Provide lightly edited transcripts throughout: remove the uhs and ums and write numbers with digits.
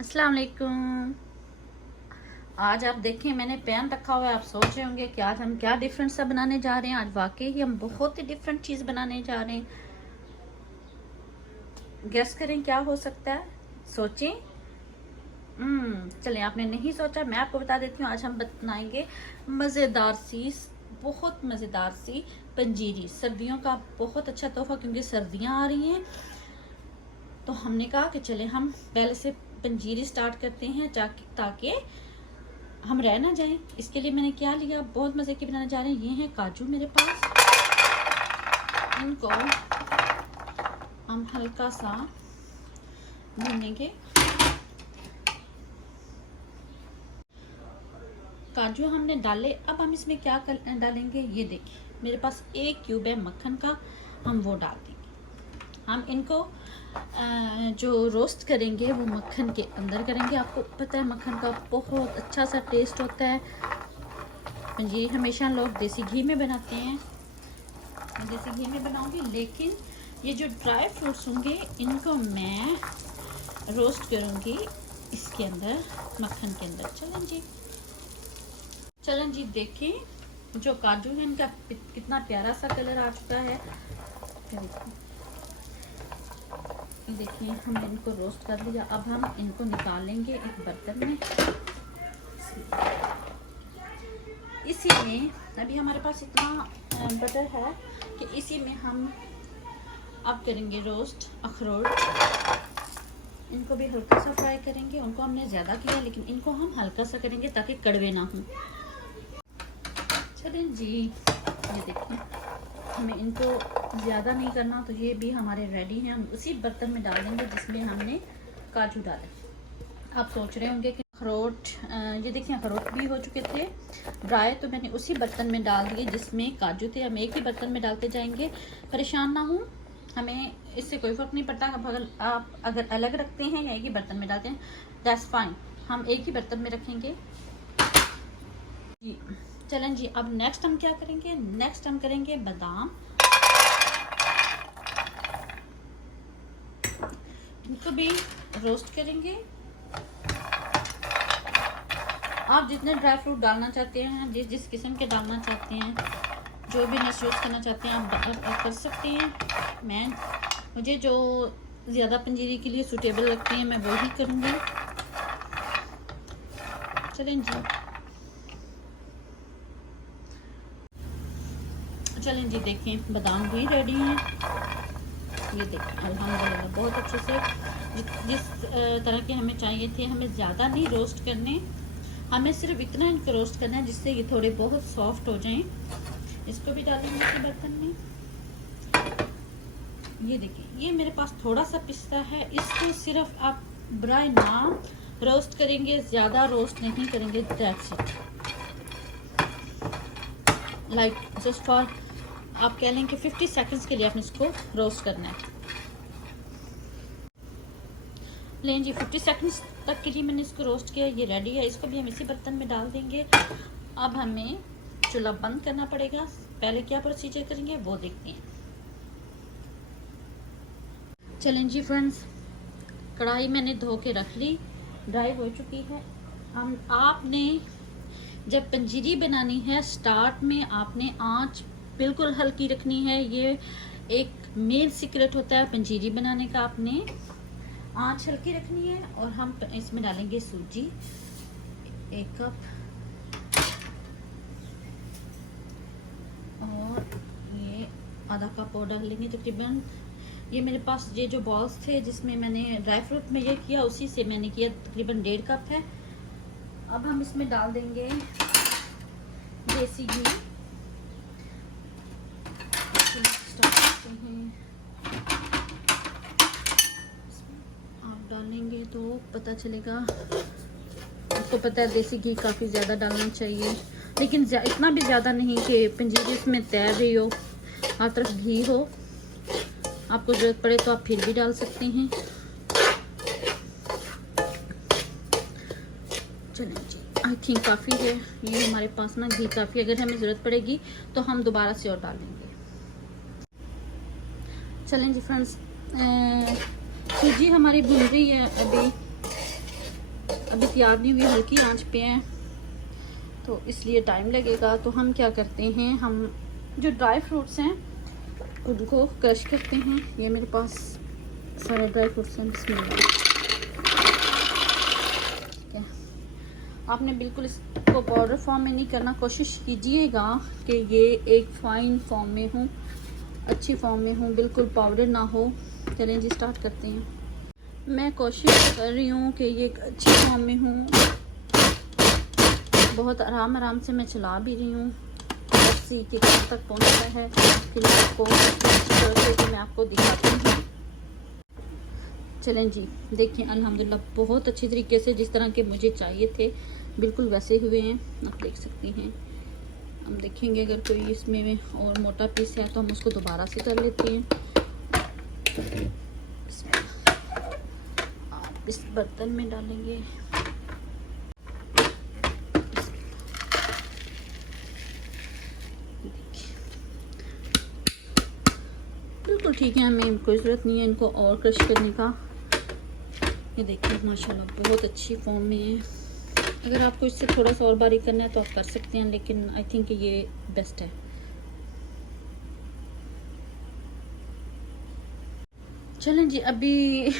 अस्सलाम वालेकुम। आज आप देखें मैंने पैन रखा हुआ है। आप सोच रहे होंगे कि आज हम क्या डिफरेंट सा बनाने जा रहे हैं। आज वाकई ही हम बहुत ही डिफरेंट चीज़ बनाने जा रहे हैं। गेस करें क्या हो सकता है, सोचें। चलें, आपने नहीं सोचा, मैं आपको बता देती हूँ। आज हम बनाएंगे मज़ेदार सी, बहुत मज़ेदार सी पंजीरी। सर्दियों का बहुत अच्छा तोहफा, क्योंकि सर्दियाँ आ रही हैं तो हमने कहा कि चले हम पहले से पंजीरी स्टार्ट करते हैं ताकि हम रह ना जाएं। इसके लिए मैंने क्या लिया, बहुत मज़े की बनाने जा रहे हैं। ये हैं काजू मेरे पास। इनको हम हल्का सा भूनेंगे। काजू हमने डाले। अब हम इसमें क्या डालेंगे, ये देखिए मेरे पास 1 क्यूब है मक्खन का, हम वो डाल देंगे। हम इनको जो रोस्ट करेंगे वो मक्खन के अंदर करेंगे। आपको पता है मक्खन का बहुत अच्छा सा टेस्ट होता है। पंजीरी हमेशा लोग देसी घी में बनाते हैं, मैं देसी घी में बनाऊंगी, लेकिन ये जो ड्राई फ्रूट्स होंगे इनको मैं रोस्ट करूंगी इसके अंदर, मक्खन के अंदर। चलें जी देखें जो काजू है इनका कितना प्यारा सा कलर आ चुका है। देखिए हमने इनको रोस्ट कर लिया। अब हम इनको निकालेंगे एक बर्तन में। इसी में अभी हमारे पास इतना बटर है कि इसी में हम अब करेंगे रोस्ट अखरोट। इनको भी हल्का सा फ्राई करेंगे। उनको हमने ज़्यादा किया, लेकिन इनको हम हल्का सा करेंगे ताकि कड़वे ना हों। चलें जी, ये देखिए हमें इनको ज़्यादा नहीं करना, तो ये भी हमारे रेडी हैं। हम उसी बर्तन में डाल देंगे जिसमें हमने काजू डाले। आप सोच रहे होंगे कि अखरोट, ये देखिए अखरोट भी हो चुके थे ड्राई, तो मैंने उसी बर्तन में डाल दिए जिसमें काजू थे। हम एक ही बर्तन में डालते जाएंगे, परेशान ना हो, हमें इससे कोई फ़र्क नहीं पड़ता। आप अगर अलग रखते हैं या एक ही बर्तन में डालते हैं, दैट्स फाइन। हम एक ही बर्तन में रखेंगे जी। चलें जी, अब नेक्स्ट हम क्या करेंगे, नेक्स्ट हम करेंगे बादाम। इनको भी रोस्ट करेंगे। आप जितने ड्राई फ्रूट डालना चाहते हैं, जिस किस्म के डालना चाहते हैं, जो भी नट्स यूज़ करना चाहते हैं आप कर सकते हैं। मुझे जो ज़्यादा पंजीरी के लिए सूटेबल लगती हैं मैं वही करूँगी। चलें जी देखें बादाम भी रेडी हैं। ये देखें अल्हम्दुलिल्लाह बहुत अच्छे से जिस तरह के हमें चाहिए थे। हमें ज़्यादा नहीं रोस्ट करने, हमें सिर्फ इतना इनको रोस्ट करना है जिससे ये थोड़े बहुत सॉफ्ट हो जाएं। इसको भी डालेंगे इसी बर्तन में। ये देखिए ये मेरे पास थोड़ा सा पिस्ता है, इसको सिर्फ आप ड्राई ना रोस्ट करेंगे, ज़्यादा रोस्ट नहीं करेंगे। That's it, like just for, आप कह लें कि 50 सेकंड्स के लिए आपने इसको रोस्ट करना है। लें जी 50 सेकंड्स तक के लिए मैंने इसको रोस्ट किया, ये रेडी है। इसको भी हम इसी बर्तन में डाल देंगे। अब हमें चूल्हा बंद करना पड़ेगा। पहले क्या प्रोसीजर करेंगे वो देखते हैं। चलें जी फ्रेंड्स, कढ़ाई मैंने धो के रख ली, ड्राई हो चुकी है। आपने जब पंजीरी बनानी है स्टार्ट में आपने आंच बिल्कुल हल्की रखनी है। ये एक मेन सीक्रेट होता है पंजीरी बनाने का, आपने आंच हल्की रखनी है। और हम इसमें डालेंगे सूजी 1 कप, और ये आधा कप और डाल लेंगे तकरीबन। ये मेरे पास ये जो बॉल्स थे जिसमें मैंने ड्राई फ्रूट में ये किया, उसी से मैंने किया, तकरीबन 1.5 कप है। अब हम इसमें डाल देंगे देसी घी। आप डालेंगे तो पता चलेगा, आपको पता है देसी घी काफ़ी ज़्यादा डालना चाहिए, लेकिन इतना भी ज़्यादा नहीं कि पंजीरी इसमें तैर रही हो, हर तरफ घी हो। आपको ज़रूरत पड़े तो आप फिर भी डाल सकते हैं। चलें जी, आई थिंक काफ़ी है ये हमारे पास ना, घी काफ़ी। अगर हमें ज़रूरत पड़ेगी तो हम दोबारा से और डालेंगे। चलें जी फ्रेंड्स, सूजी हमारी भून रही है अभी। अभी तैयार नहीं हुई, हल्की आंच पे है तो इसलिए टाइम लगेगा। तो हम क्या करते हैं, हम जो ड्राई फ्रूट्स हैं उनको क्रश करते हैं। ये मेरे पास सारे ड्राई फ्रूट्स हैं। ठीक है, आपने बिल्कुल इसको पाउडर फॉर्म में नहीं करना, कोशिश कीजिएगा कि ये एक फाइन फॉर्म में हो, अच्छी फॉर्म में हो, बिल्कुल पाउडर ना हो। चलें जी स्टार्ट करते हैं। मैं कोशिश कर रही हूँ कि ये एक अच्छी फॉर्म में हूँ, बहुत आराम आराम से मैं चला भी रही हूँ। सी के कहाँ तक पहुँचता है फिर आपको मैं आपको दिखाती हूँ। चलें जी देखिए, अल्हम्दुलिल्लाह बहुत अच्छी तरीके से जिस तरह के मुझे चाहिए थे बिल्कुल वैसे हुए हैं, आप देख सकती हैं। हम देखेंगे अगर कोई इसमें और मोटा पीस है तो हम उसको दोबारा से कर लेते हैं। आप इस बर्तन में डालेंगे, बिल्कुल ठीक है, हमें कोई ज़रूरत नहीं है इनको और क्रश करने का। ये देखिए माशाल्लाह बहुत अच्छी फॉर्म में है। अगर आपको इससे थोड़ा सा और बारीक करना है तो आप कर सकते हैं, लेकिन आई थिंक ये बेस्ट है। चलें जी, अभी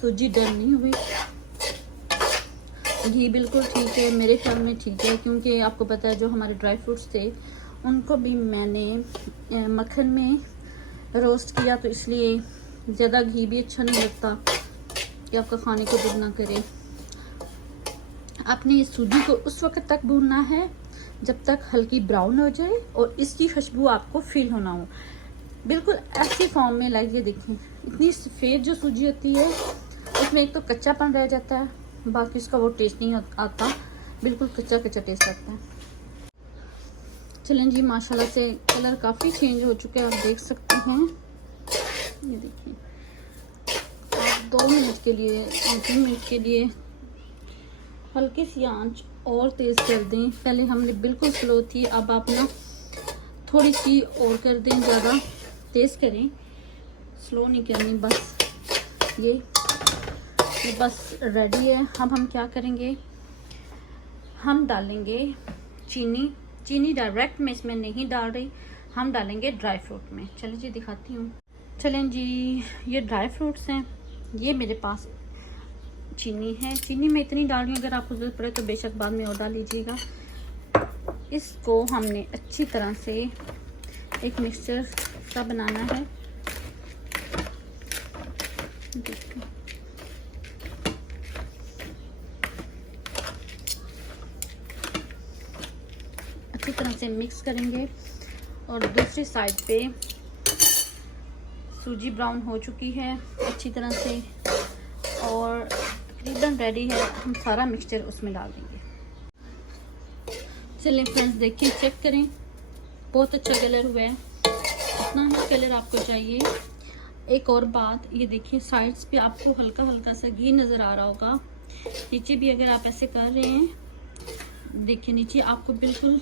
सूजी डन नहीं हुई, घी बिल्कुल ठीक है, मेरे ख्याल में ठीक है, क्योंकि आपको पता है जो हमारे ड्राई फ्रूट्स थे उनको भी मैंने मक्खन में रोस्ट किया, तो इसलिए ज़्यादा घी भी अच्छा नहीं लगता कि आपका खाने को दिल ना करे। आपने इस सूजी को उस वक्त तक भूनना है जब तक हल्की ब्राउन हो जाए और इसकी खुशबू आपको फील होना हो, बिल्कुल ऐसी फॉर्म में। लाइक ये देखें, इतनी सफ़ेद जो सूजी होती है उसमें एक तो कच्चापन रह जाता है, बाकी उसका वो टेस्ट नहीं आता, बिल्कुल कच्चा कच्चा टेस्ट आता है। चलें जी, माशाल्लाह से कलर काफ़ी चेंज हो चुका है, आप देख सकते हैं। ये देखिए, आप 2 मिनट के लिए 3 मिनट के लिए हल्की सी आंच और तेज़ कर दें। पहले हमने बिल्कुल स्लो थी, अब आप ना थोड़ी सी और कर दें, ज़्यादा तेज़ करें, स्लो नहीं करनी। बस ये बस रेडी है। अब हम क्या करेंगे, हम डालेंगे चीनी डायरेक्ट मैं इसमें नहीं डाल रही, हम डालेंगे ड्राई फ्रूट में। चलें जी दिखाती हूँ। चलें जी, ये ड्राई फ्रूट्स हैं, ये मेरे पास चीनी है। चीनी मैं इतनी डाल रही हूँ, अगर आपको ज़रूरत पड़े तो बेशक बाद में और डाल लीजिएगा। इसको हमने अच्छी तरह से एक मिक्सचर सा बनाना है। अच्छी तरह से मिक्स करेंगे और दूसरी साइड पे सूजी ब्राउन हो चुकी है अच्छी तरह से और तकरीबन रेडी है। हम सारा मिक्सचर उसमें डाल देंगे। चलिए फ्रेंड्स देखिए, चेक करें, बहुत अच्छा कलर हुआ है, इतना ही कलर आपको चाहिए। एक और बात, ये देखिए साइड्स पे आपको हल्का हल्का सा घी नज़र आ रहा होगा, नीचे भी अगर आप ऐसे कर रहे हैं, देखिए नीचे आपको बिल्कुल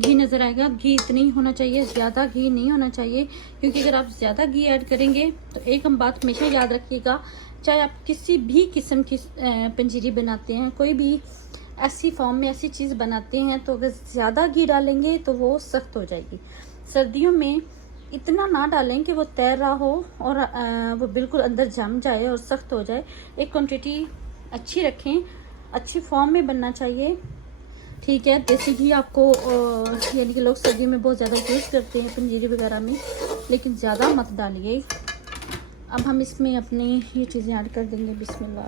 घी नज़र आएगा। घी इतनी ही होना चाहिए, ज़्यादा घी नहीं होना चाहिए, क्योंकि अगर आप ज़्यादा घी ऐड करेंगे तो एक हम बात हमेशा याद रखिएगा, चाहे आप किसी भी किस्म की पंजीरी बनाते हैं, कोई भी ऐसी फॉर्म में ऐसी चीज़ बनाते हैं, तो अगर ज़्यादा घी डालेंगे तो वो सख्त हो जाएगी। सर्दियों में इतना ना डालें कि वो तैर रहा हो और वो बिल्कुल अंदर जम जाए और सख्त हो जाए। एक क्वांटिटी अच्छी रखें, अच्छी फॉर्म में बनना चाहिए, ठीक है। देसी घी आपको यानी कि लोग सर्दियों में बहुत ज़्यादा यूज़ करते हैं पंजीरी वगैरह में, लेकिन ज़्यादा मत डालिए। अब हम इसमें अपनी ये चीज़ें ऐड कर देंगे। बिस्मिल्लाह।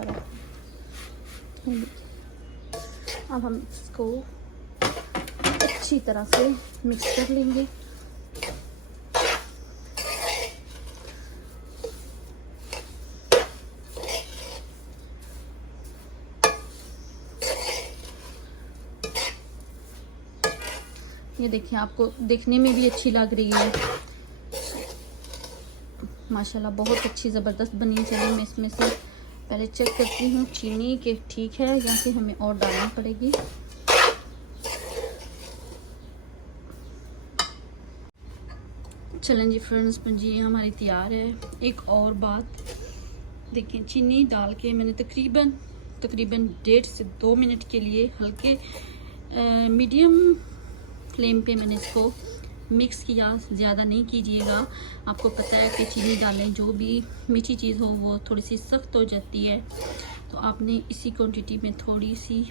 अब हम इसको अच्छी तरह से मिक्स कर लेंगे। ये देखिए, आपको देखने में भी अच्छी लग रही है माशाल्लाह, बहुत अच्छी ज़बरदस्त बनी। चलिए मैं इसमें से पहले चेक करती हूँ चीनी के ठीक है या फिर हमें और डालनी पड़ेगी। चलें जी फ्रेंड्स, पंजीरी हमारी तैयार है। एक और बात देखिए, चीनी डाल के मैंने तकरीबन तकरीबन 1.5 से 2 मिनट के लिए हल्के मीडियम फ्लेम पे मैंने इसको मिक्स किया। ज़्यादा नहीं कीजिएगा, आपको पता है कि चीनी डालें जो भी मीठी चीज़ हो वो थोड़ी सी सख्त हो जाती है, तो आपने इसी क्वांटिटी में थोड़ी सी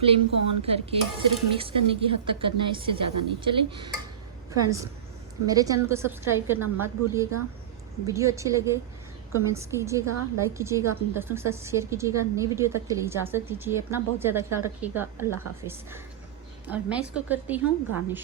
फ्लेम को ऑन करके सिर्फ मिक्स करने की हद तक करना है, इससे ज़्यादा नहीं। चले फ्रेंड्स, मेरे चैनल को सब्सक्राइब करना मत भूलिएगा। वीडियो अच्छी लगे कमेंट्स कीजिएगा, लाइक कीजिएगा, अपने दोस्तों के साथ शेयर कीजिएगा। नई वीडियो तक के लिए इजाज़त दीजिए। अपना बहुत ज़्यादा ख्याल रखिएगा। अल्लाह हाफिज़। और मैं इसको करती हूँ गार्निश।